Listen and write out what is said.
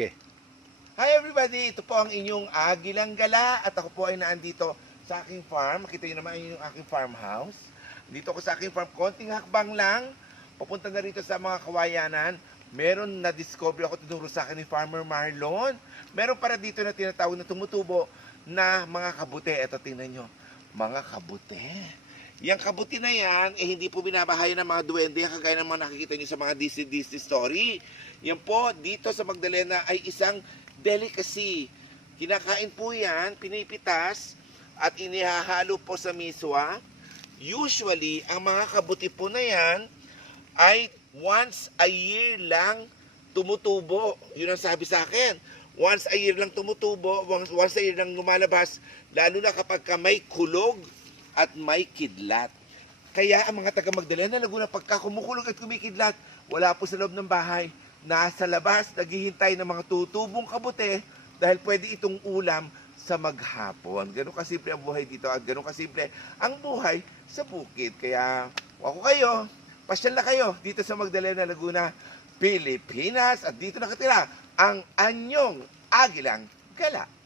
Sige. Hi everybody! Ito po ang inyong Agilang Gala at ako po ay naandito sa aking farm. Makita nyo naman yung aking farmhouse. Dito ako sa aking farm. Konting hakbang lang. Papunta na rito sa mga kawayanan. Meron na discover ako tinuro sa akin ni Farmer Marlon. Meron para dito na tinatawag na tumutubo na mga kabute. Ito tingnan nyo. Mga kabute. Yang kabuti na yan, hindi po binabahayan ng mga duwende, kagaya ng mga nakikita nyo sa mga Disney story. Yan po, dito sa Magdalena ay isang delicacy. Kinakain po yan, pinipitas, at inihahalo po sa miswa. Usually, ang mga kabuti po na yan ay once a year lang tumutubo. Yun ang sabi sa akin. Once a year lang tumutubo, once a year lang lumalabas, lalo na kapag may kulog at may kidlat. Kaya ang mga taga Magdalena, Laguna, pagka kumukulog at kumikidlat, wala po sa loob ng bahay. Nasa labas, naghihintay ng mga tutubong kabute dahil pwede itong ulam sa maghapon. Ganun kasimple ang buhay dito at ganun kasimple ang buhay sa bukid. Kaya ako kayo, pasyal na kayo dito sa Magdalena, Laguna, Pilipinas. At dito nakatira ang anyong Agilang Gala.